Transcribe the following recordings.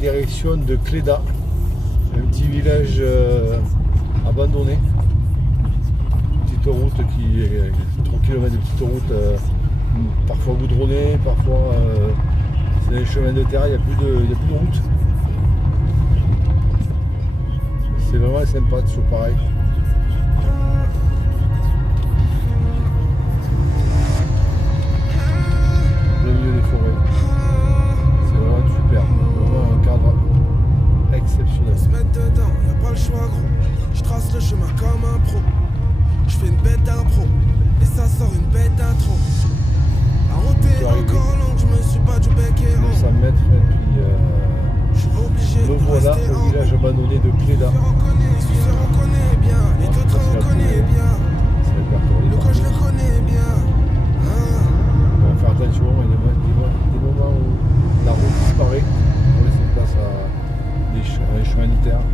direction de Cléda, un petit village abandonné. Petite route qui est 3 km de petite route, parfois goudronnée, parfois c'est des chemins de terre, il n'y a plus de route. C'est vraiment sympa, toujours pareil. Le milieu des forêts. C'est vraiment super. Vraiment un cadre exceptionnel. Se mettre dedans, y'a pas le choix gros. Je trace le chemin comme un pro. Je fais une bête d'impro. Et ça sort une bête d'intro. La route est encore longue, je me suis pas du bec et 900 mètres et puis je suis obligé le de voilà rester au village abandonné de Cléda. Je reconnais bien, les deux trains on connaît bien. Le quoi je le connais bien. On va faire attention, il y a des moments où la route disparaît pour laisser place à des chemins de terre.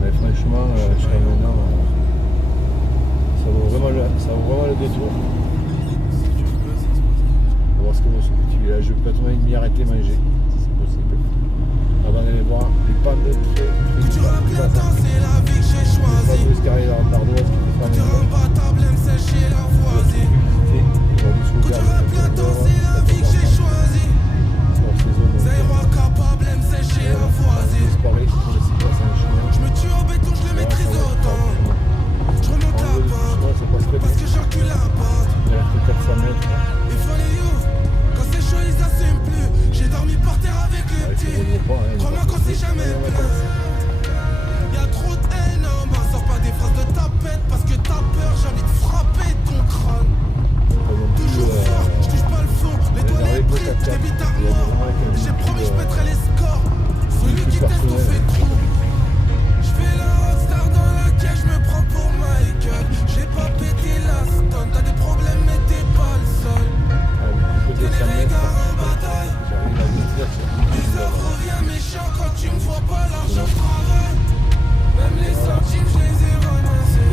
Mais franchement, jusqu'à maintenant, ça vaut vraiment le détour. On va voir ce que vaut ce petit village. Je peux peut-être m'y arrêter manger, si c'est possible. Avant d'aller voir les pannes de très Tu rappelles temps, c'est la vie que j'ai choisie. pas de escalier dans l'ardoise qui était fermé. Tu imbattable, aime sécher la voisine. Tu rappelles temps, c'est la vie que j'ai choisie. Zéro capable, aime sécher la voisine. Je me tue au béton, je le maîtrise autant. Je remonte la pente, parce que j'encule la pente. Il reste 400 mètres. Il faut les you. Quand c'est chaud, ils assument plus. J'ai dormi par terre avec les petits. Crois-moi qu'on s'est jamais plaint. Y'a trop de haine, on m'en sort pas des phrases de tapette. Parce que t'as peur, j'ai envie de frapper ton crâne. Toujours fort, je touche pas le fond. Les doigts les pris, je t'évite à mort. J'ai promis, je pèterai les scores. Celui qui teste, on fait trop. Je fais la rockstar dans laquelle je me prends pour Michael. J'ai pas pété la stone, t'as des problèmes mais t'es pas le seul. Tenez les gars en bataille. Bizarre revient méchant quand tu me vois pas, l'argent je travaille. Même les centimes je les ai ramassés.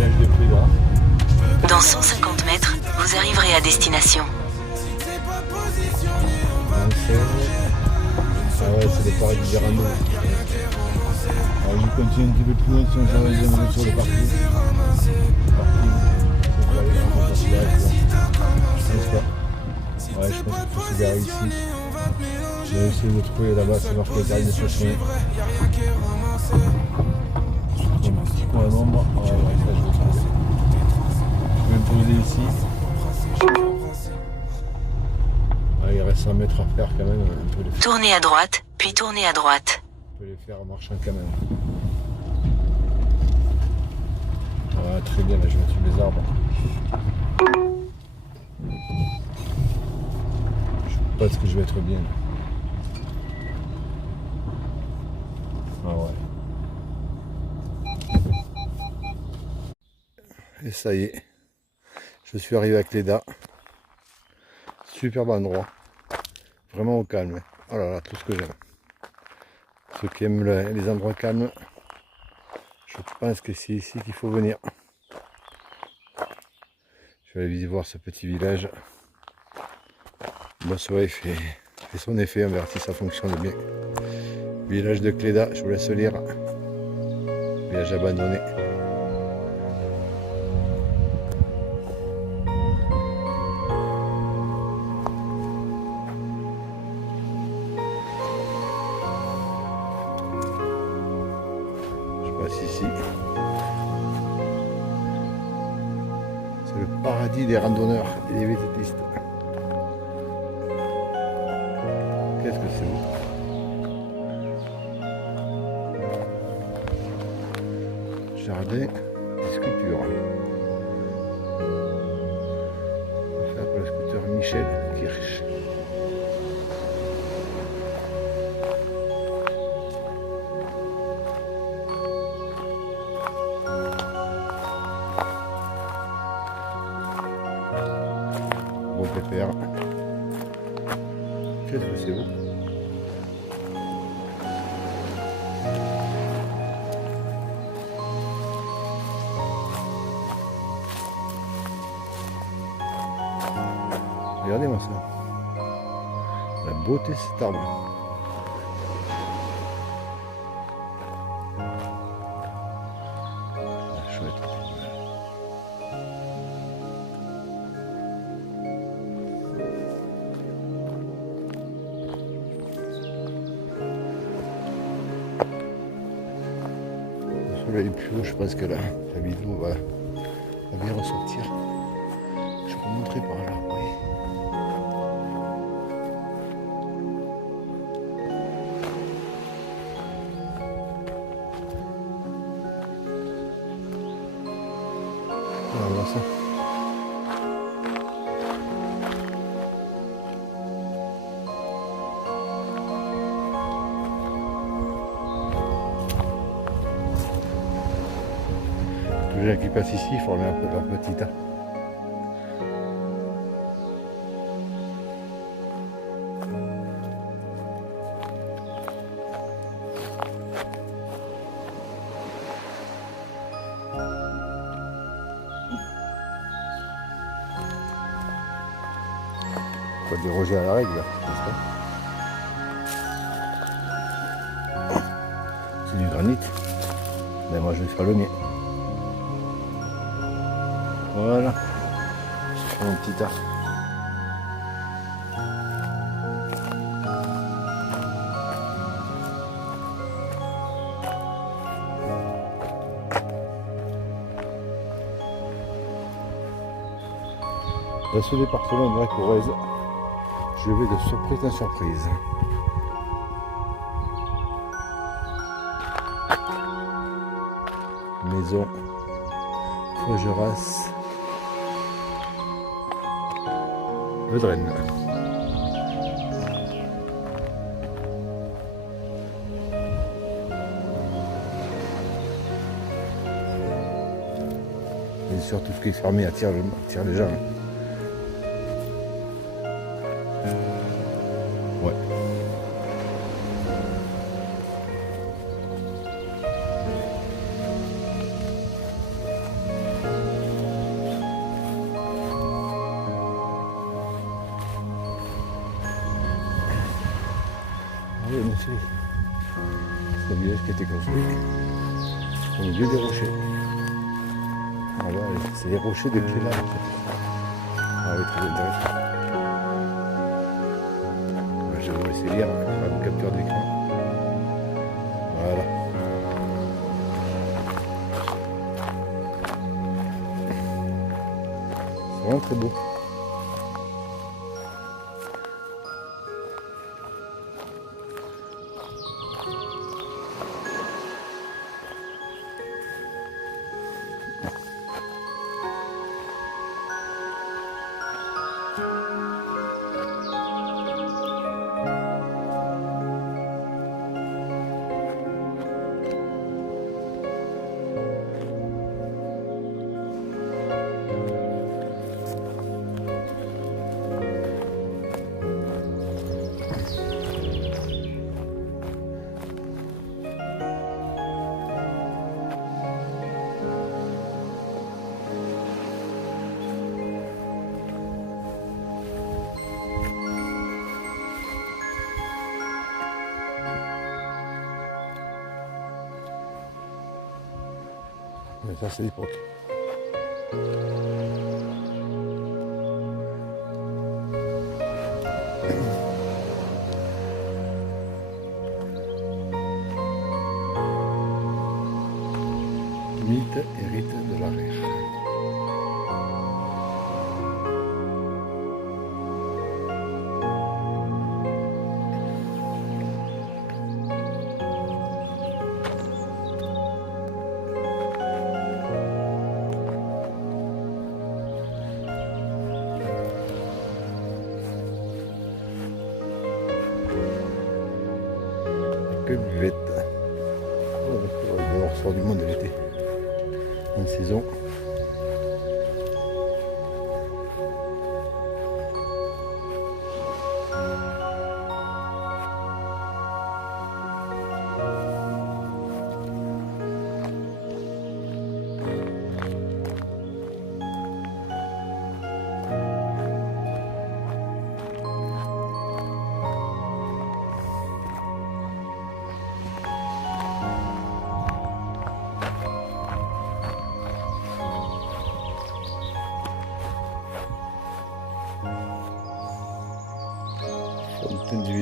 Dans 150 mètres, vous arriverez à destination. Si t'es pas positionné, on va te mélanger. Ah ouais, c'est le paradis des rando. Alors je continue un petit peu plus loin si on s'en va sur le parking. Ouais, je pense qu'il faut se garer ici. Je vais essayer de trouver là-bas, c'est marqué le dernier sur chemin. Un petit coin à l'ombre. Ah ouais, ça je vais trouver. Je vais me poser ici. Ouais, il reste 100 mètres à faire quand même. Un peu les faire. Tournez à droite, puis tournez à droite. On peut les faire en marchant quand même. Ah, très bien, là je vais mettre les arbres. Je pense que je vais être bien. Ah ouais. Et ça y est. Je suis arrivé à Cléda. Superbe endroit. Vraiment au calme. Oh là là, tout ce que j'aime. Ceux qui aiment les endroits calmes, je pense que c'est ici qu'il faut venir. Je vais aller visiter voir ce petit village. Le soleil fait son effet, on verra si ça fonctionne bien. Village de Cléda, je vous laisse lire. Village abandonné. Je passe ici. C'est le paradis des randonneurs et des vététistes. Qu'est-ce que c'est beau. Jardin, des sculptures. Faire pour le sculpteur Michel Kirch. Bon pépère. Qu'est-ce que c'est beau. Regardez-moi ça. La beauté cet arbre. Ah, chouette. Celui-là est plus haut, je pense que la vidéo va bien ressortir. Je vais vous montrer par là. Oui. On va voir ça. Tous les gens qui passent ici forment un peu leur petit tas. Faut déroger à la règle, n'est-ce pas? C'est du granit. Mais moi je vais faire le mien. Voilà. Je fais mon petit tas. Dans ce département de la Corrèze, je vais de surprise en surprise. Maison, Faugeras, Vedrenne. Bien sûr, tout ce qui est fermé attire les gens. Ouais. Oui, en effet, c'est un village qui a été construit au milieu des rochers. Voilà, c'est les rochers de pied là. Ah oui, très intéressant. Je vais vous laisser lire la capture d'écran. Voilà. C'est vraiment très beau. Mais ça, c'est l'époque. Mythe hérite de l'arrière. Que buvette. On ressort du monde de l'été. En saison.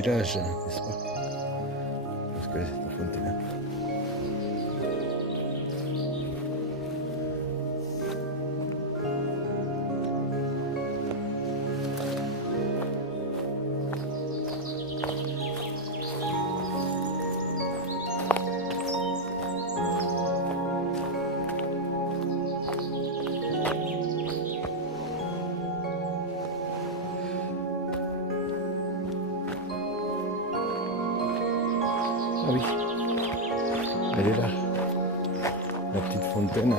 village, n'est-ce pas? Parce que c'est la fontaine. Ah oui, elle est là, la petite fontaine.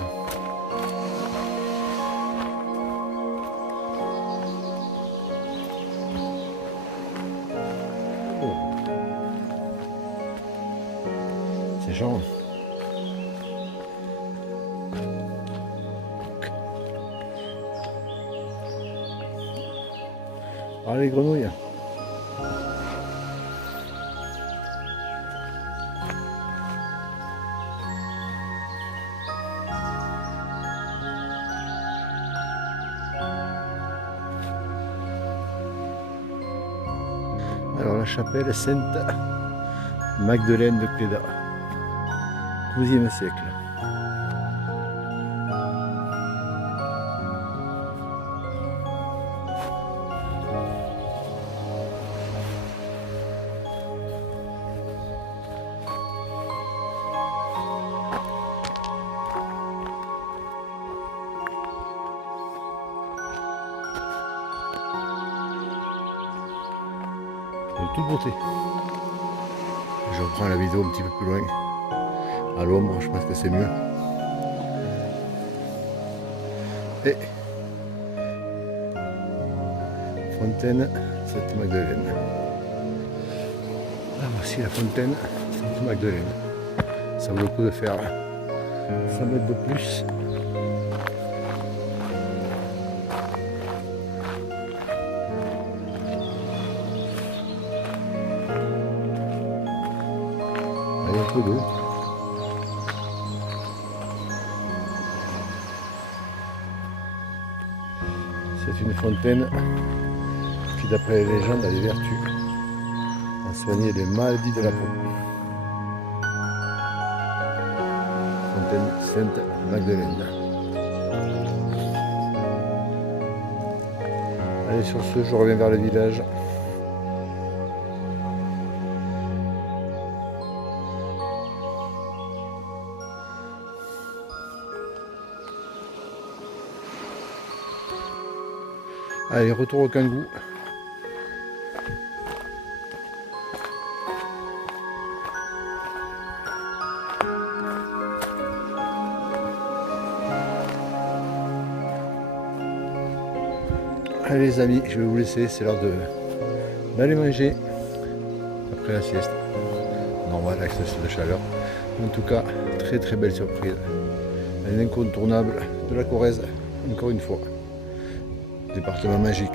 Oh. C'est jaune. Ah, les grenouilles. Alors la chapelle Sainte-Magdeleine de Cléda, 12e siècle. De toute beauté. Je reprends la vidéo un petit peu plus loin. À l'ombre, je pense que c'est mieux. Et fontaine Sainte-Magdeleine. Là voici la fontaine Sainte-Magdeleine. Ça vaut le coup de faire 100 mètres de plus. Il y a un peu d'eau. C'est une fontaine qui, d'après les légendes, a des vertus à soigner les maladies de la peau. Fontaine Sainte-Magdeleine. Allez, sur ce, je reviens vers le village. Allez, retour au Kangou. Allez les amis, je vais vous laisser, c'est l'heure d'aller manger après la sieste. Normal avec cette chaleur. En tout cas, très très belle surprise. Un incontournable de la Corrèze, encore une fois. Département magique.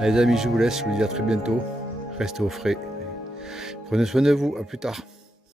Allez les amis, je vous laisse, je vous dis à très bientôt. Restez au frais. Prenez soin de vous, à plus tard.